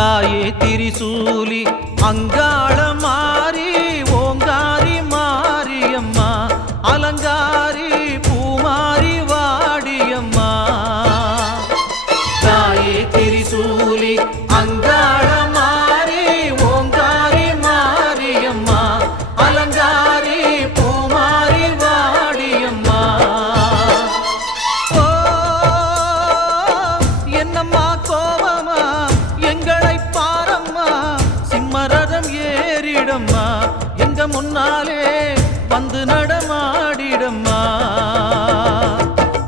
தாயே திரிசூலி அங்காள மாறி ஓங்காரி மாரியம்மா அலங்காரி பூமாரி வாடியம்மா தாயே திரிசூலி அங்காள மாறி ஓங்காரி மாரியம்மா அலங்காரி பூமாரி வாடியம்மா ஓ என்னம்மா கோவமா எங்களை பாரம்மா சிம்மரதம் ஏறிடம்மா எங்க முன்னாலே வந்து நடமாடிடம்மா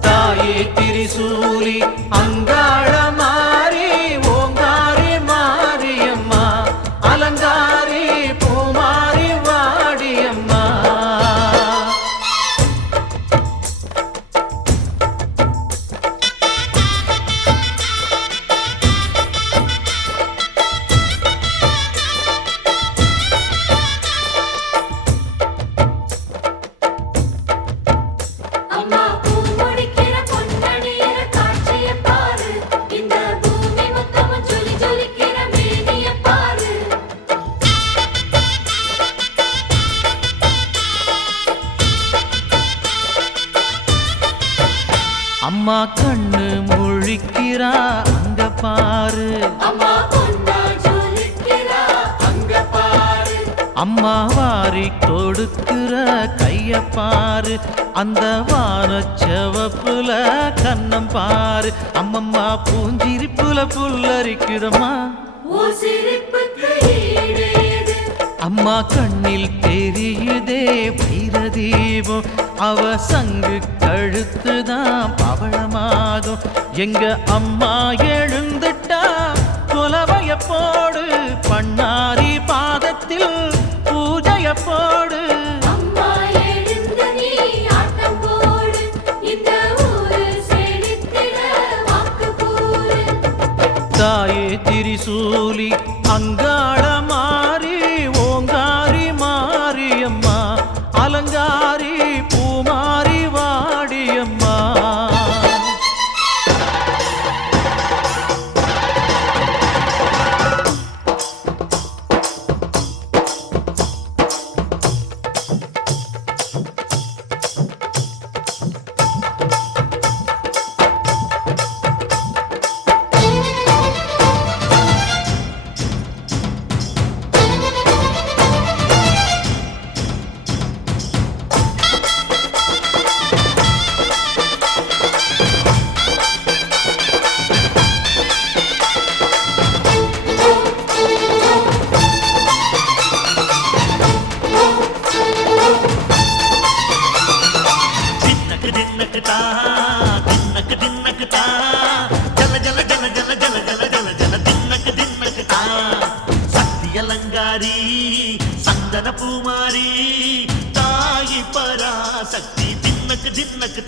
தாயே திரிசூலி அங்காள மாறி ஓங்காரி மாரியம்மா அலங்காரி பூமாரி வாடியம்மா அம்மா கண்ணு முழிக்கிறா அங்க பாரு அம்மா வாரி கொடுக்கிற கைய பாரு அந்த வானச்சவப்புல கண்ணம் பாரு அம்மம்மா பூஞ்சிரிப்புல புல்லரிக்குதம்மா அம்மா கண்ணில் தெரியுதே வைரதீபம் அவ சங்கு கழுத்துதான் பவளமாகும் எங்க அம்மா எழுந்துட்டா குலவைய போடு பண்ணாரி பாதத்தில் பூஜைய போடு தாயே திரிசூலி அங்காள மாறி ஓங்காரி மாரியம்மா அலங்காரி பூமாரி வாடியம்மா அலங்காரி சந்தன பூமாரி தாயி பராசக்தி தின்னக்கு தின்னக்கு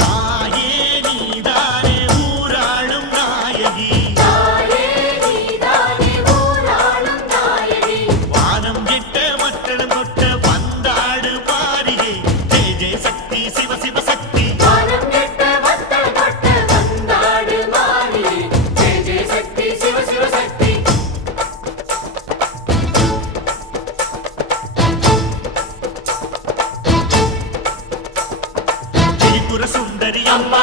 தாயே நீதானே ஊராளும் நாயகி வானம் கிட்ட மக்களும் கொட்ட வந்தாடு மாறியே ஜெய ஜெய சக்தி சிவ சிவ சக்தி சுந்தரி அம்மா